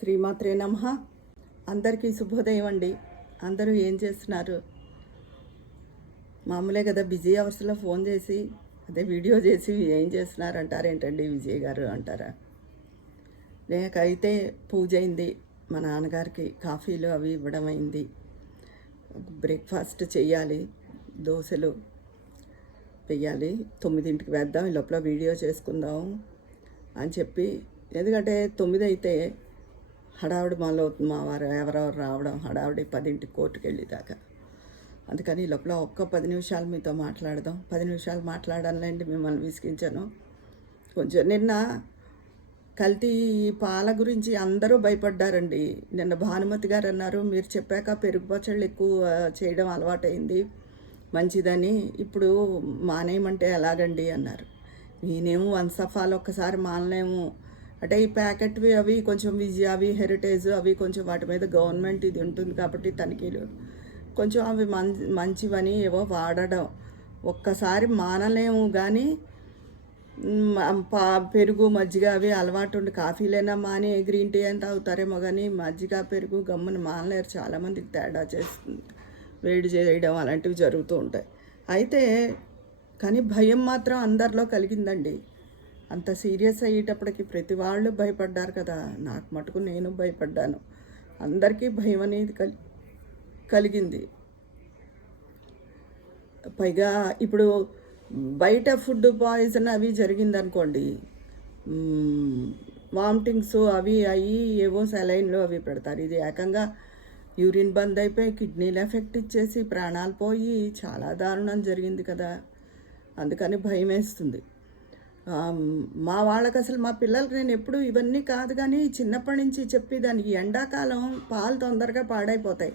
శ్రీమాత్రే నమః. అందరికీ శుభోదయం అండి. అందరూ ఏం చేస్తున్నారు? మామూలే కదా, బిజీ అవర్స్లో ఫోన్ చేసి అదే వీడియో చేసి ఏం చేస్తున్నారు అంటారేంటండి విజయ్ గారు అంటారా? నాకైతే పూజ అయింది, మా నాన్నగారికి కాఫీలు అవి ఇవ్వడం అయింది, బ్రేక్ఫాస్ట్ చెయ్యాలి, దోశలు వెయ్యాలి, 9ంటికి వేద్దాం, ఈ లోపల వీడియో చేసుకుందాం అని చెప్పి. ఎందుకంటే 9 అయితే హడావుడి మొదలవుతుంది, మా వారు ఎవరెవరు రావడం హడావుడి, 10ంటికి కోర్టుకు వెళ్ళేదాకా. అందుకని ఈ లోపల ఒక్క 10 నిమిషాలు మీతో మాట్లాడదాం. 10 నిమిషాలు మాట్లాడాలండి, మిమ్మల్ని విసిగించాను కొంచెం. నిన్న కల్తీ పాల గురించి అందరూ భయపడ్డారండి. నిన్న భానుమతి గారు అన్నారు, మీరు చెప్పాక పెరుగు పచ్చళ్ళు ఎక్కువ చేయడం అలవాటైంది మంచిదని, ఇప్పుడు మానేయమంటే ఎలాగండి అన్నారు. నేనేమో వన్స్ ఆఫ్ ఆల్ ఒక్కసారి మానలేము అంటే, ఈ ప్యాకెట్వి అవి కొంచెం విజయావి హెరిటేజ్ అవి కొంచెం వాటి మీద గవర్నమెంట్ ఇది ఉంటుంది కాబట్టి తనిఖీలు కొంచెం అవి మంచివని ఏవో వాడడం ఒక్కసారి మానలేము. కానీ పెరుగు మజ్జిగ అవి అలవాటు ఉండి కాఫీలైనా మాని గ్రీన్ టీ అని తాగుతారేమో, కానీ మజ్జిగ పెరుగు గమ్మున మానలేరు. చాలామందికి తేడా చేస్తుంది, వేడి చేయడం అలాంటివి జరుగుతూ ఉంటాయి. అయితే కానీ భయం మాత్రం అందరిలో కలిగిందండి. అంత సీరియస్ అయ్యేటప్పటికి ప్రతి వాళ్ళు భయపడ్డారు కదా, నాకు మటుకు నేను భయపడ్డాను. అందరికీ భయం అనేది కలిగింది. పైగా ఇప్పుడు బయట ఫుడ్ పాయిజన్ అవి జరిగిందనుకోండి, వామిటింగ్స్ అవి అయ్యి ఏవో సెలైన్లు అవి పెడతారు. ఇది ఏకంగా యూరిన్ బంద్ అయిపోయి కిడ్నీలు ఎఫెక్ట్ ఇచ్చేసి ప్రాణాలు పోయి చాలా దారుణం జరిగింది కదా. అందుకని భయం వేస్తుంది. మా వాళ్ళకి అసలు, మా పిల్లలకి నేను ఎప్పుడు ఇవన్నీ కాదు కానీ చిన్నప్పటి నుంచి చెప్పేదానికి, ఎండాకాలం పాలు తొందరగా పాడైపోతాయి,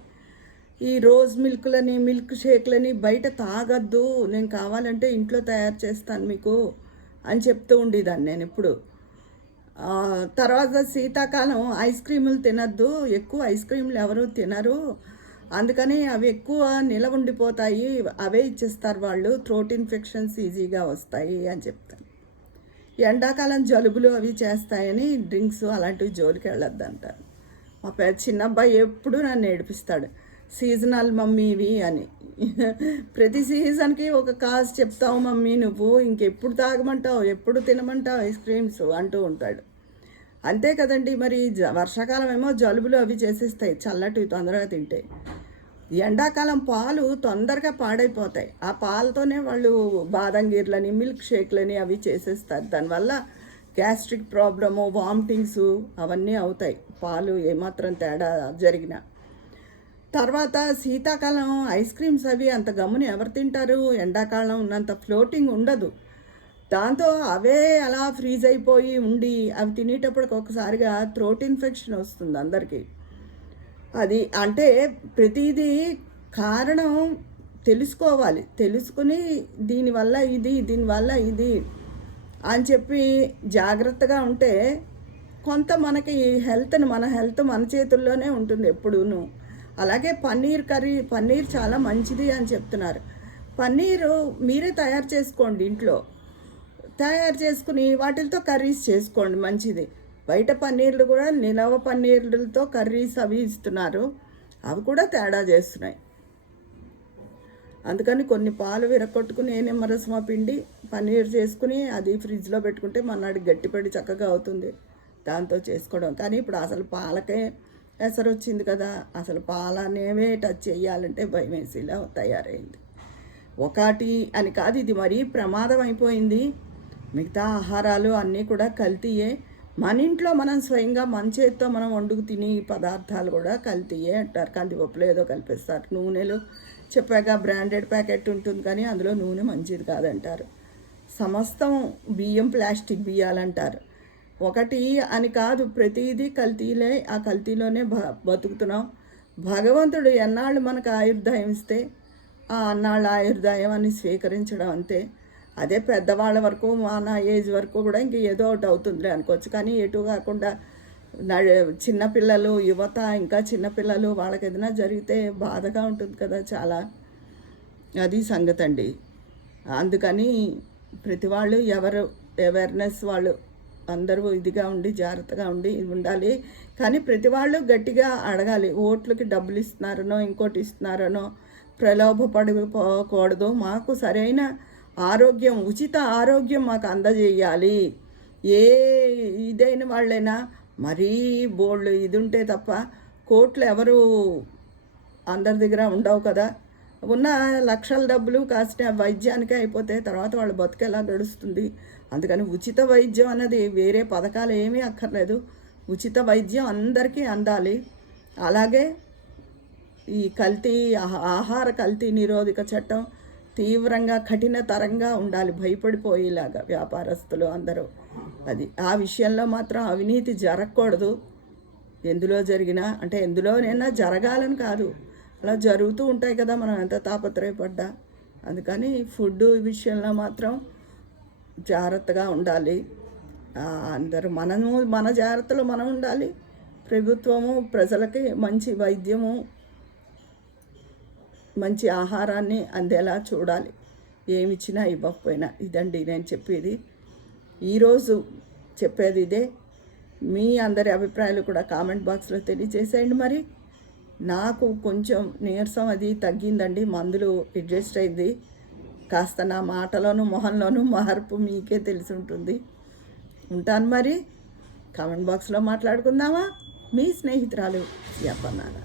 ఈ రోజ్ మిల్క్లని మిల్క్ షేక్లని బయట తాగద్దు, నేను కావాలంటే ఇంట్లో తయారు చేస్తాను మీకు అని చెప్తూ ఉండేదాన్ని నేను ఎప్పుడు. తర్వాత శీతాకాలం ఐస్ క్రీములు తినద్దు, ఎక్కువ ఐస్ క్రీములు ఎవరు తినరు, అందుకని అవి ఎక్కువ నిలవ ఉండిపోతాయి, అవే ఇచ్చేస్తారు వాళ్ళు, థ్రోట్ ఇన్ఫెక్షన్స్ ఈజీగా వస్తాయి అని చెప్తాను. ఎండాకాలం జలుబులు అవి చేస్తాయని డ్రింక్స్ అలాంటివి జోలికి వెళ్ళొద్దు అంటారు. మా చిన్న అబ్బాయి ఎప్పుడు నన్ను ఏడిపిస్తాడు, సీజనల్ మమ్మీ ఇవి అని. ప్రతి సీజన్కి ఒక కాజ్ చెప్తావు మమ్మీ నువ్వు, ఇంకెప్పుడు తాగమంటావు, ఎప్పుడు తినమంటావు ఐస్ క్రీమ్స్ అంటూ ఉంటాడు. అంతే కదండి మరి. వర్షాకాలం ఏమో జలుబులు అవి చేసేస్తాయి చల్లటివి తొందరగా తింటే. ఎండాకాలం పాలు తొందరగా పాడైపోతాయి, ఆ పాలతోనే వాళ్ళు బాదం గీర్లని మిల్క్ షేక్లని అవి చేసేస్తారు. దానివల్ల గ్యాస్ట్రిక్ ప్రాబ్లము, వామిటింగ్స్ అవన్నీ అవుతాయి పాలు ఏమాత్రం తేడా జరిగినా. తర్వాత శీతాకాలం ఐస్ క్రీమ్స్ అవి అంత గమ్ముని ఎవరు తింటారు, ఎండాకాలం ఉన్నంత ఫ్లోటింగ్ ఉండదు, దాంతో అవే అలా ఫ్రీజ్ అయిపోయి ఉండి అవి తినేటప్పటికి ఒకసారిగా థ్రోట్ ఇన్ఫెక్షన్ వస్తుంది అందరికీ. అది అంటే ప్రతిదీ కారణం తెలుసుకోవాలి, తెలుసుకుని దీనివల్ల ఇది అని చెప్పి జాగ్రత్తగా ఉంటే కొంత మనకి మన హెల్త్ మన చేతుల్లోనే ఉంటుంది ఎప్పుడూను. అలాగే పన్నీర్ చాలా మంచిది అని చెప్తున్నారు. పన్నీరు మీరే తయారు చేసుకోండి, ఇంట్లో తయారు చేసుకుని వాటితో కర్రీస్ చేసుకోండి, మంచిది. బయట పన్నీర్లు కూడా నిలవ పన్నీర్లతో కర్రీస్ అవి ఇస్తున్నారు, అవి కూడా తేడా చేస్తున్నాయి. అందుకని కొన్ని పాలు విరగొట్టుకుని నిమ్మరసం పిండి పన్నీర్ చేసుకుని అది ఫ్రిడ్జ్లో పెట్టుకుంటే మన్నాడు గట్టిపడి చక్కగా అవుతుంది, దాంతో చేసుకోవడం. కానీ ఇప్పుడు అసలు పాలకే ఎసరు వచ్చింది కదా, అసలు పాలనేవే టచ్ చేయాలంటే భయం వేసేలా తయారైంది. ఒకటి అని కాదు, ఇది మరీ ప్రమాదం అయిపోయింది. మిగతా ఆహారాలు అన్నీ కూడా కల్తీయే. మన ఇంట్లో మనం స్వయంగా మన చేతితో మనం వండుకు తిని పదార్థాలు కూడా కల్తీయే అంటారు. కందిపప్పులు ఏదో కలిపేస్తారు, నూనెలు చెప్పాక బ్రాండెడ్ ప్యాకెట్ ఉంటుంది కానీ అందులో నూనె మంచిది కాదంటారు. సమస్తం బియ్యం ప్లాస్టిక్ బియ్యాలంటారు. ఒకటి అని కాదు, ప్రతిదీ కల్తీలే. ఆ కల్తీలోనే బతుకుతున్నాం. భగవంతుడు ఎన్నాళ్ళు మనకు ఆయుర్దాయం ఇస్తే ఆ అన్నాళ్ళ ఆయుర్దాయం అని స్వీకరించడం అంతే. అదే పెద్దవాళ్ళ వరకు మన ఏజ్ వరకు కూడా ఇంక ఏదో ఒకటి అవుతుందిలే అనుకోవచ్చు. కానీ ఎటు కాకుండా చిన్నపిల్లలు, యువత, ఇంకా చిన్నపిల్లలు వాళ్ళకి ఏదైనా జరిగితే బాధగా ఉంటుంది కదా చాలా. అది సంగతి అండి. అందుకని ప్రతి వాళ్ళు ఎవరు అవేర్నెస్ వాళ్ళు అందరూ ఇదిగా ఉండి జాగ్రత్తగా ఉండి ఉండాలి. కానీ ప్రతి వాళ్ళు గట్టిగా అడగాలి. ఓట్లకి డబ్బులు ఇస్తున్నారనో ఇంకోటి ఇస్తున్నారనో ప్రలోభపడిపోకూడదు. మాకు సరైన ఆరోగ్యం, ఉచిత ఆరోగ్యం మాకు అందజేయాలి. ఏ ఇదైన వాళ్ళైనా మరీ బోల్డ్ ఇది ఉంటే తప్ప కోట్లు ఎవరు అందరి దగ్గర ఉండవు కదా. ఉన్న లక్షల డబ్బులు కాసిన వైద్యానికే అయిపోతే తర్వాత వాళ్ళు బతుకెలా గడుస్తుంది. అందుకని ఉచిత వైద్యం అన్నది వేరే పథకాలు ఏమీ అక్కర్లేదు. ఉచిత వైద్యం అందరికీ అందాలి. అలాగే ఈ కల్తీ ఆహార కల్తీ నిరోధక చట్టం తీవ్రంగా కఠినతరంగా ఉండాలి, భయపడిపోయేలాగా వ్యాపారస్తులు అందరూ. అది ఆ విషయంలో మాత్రం అవినీతి జరగకూడదు. ఎందులో జరిగినా, అంటే ఎందులోనైనా జరగాలని కాదు, అలా జరుగుతూ ఉంటాయి కదా, మనం ఎంత తాపత్రయపడ్డా. అందుకని ఫుడ్ విషయంలో మాత్రం జాగ్రత్తగా ఉండాలి. అందరూ మన జాగ్రత్తలో మనం ఉండాలి. ప్రభుత్వము ప్రజలకి మంచి వైద్యము, మంచి ఆహారాన్ని అందేలా చూడాలి. ఏమిచ్చినా ఇవ్వకపోయినా. ఇదండి నేను చెప్పేది. ఈరోజు చెప్పేది ఇదే. మీ అందరి అభిప్రాయాలు కూడా కామెంట్ బాక్స్లో తెలియజేసేయండి. మరి నాకు కొంచెం నీరసం అది తగ్గిందండి, మందులు అడ్జస్ట్ అయింది. కాస్త నా మాటలోను మొహంలోనూ మార్పు మీకే తెలిసి ఉంటుంది. ఉంటాను మరి. కామెంట్ బాక్స్లో మాట్లాడుకుందామా? మీ స్నేహితురాలు యపన్నారా.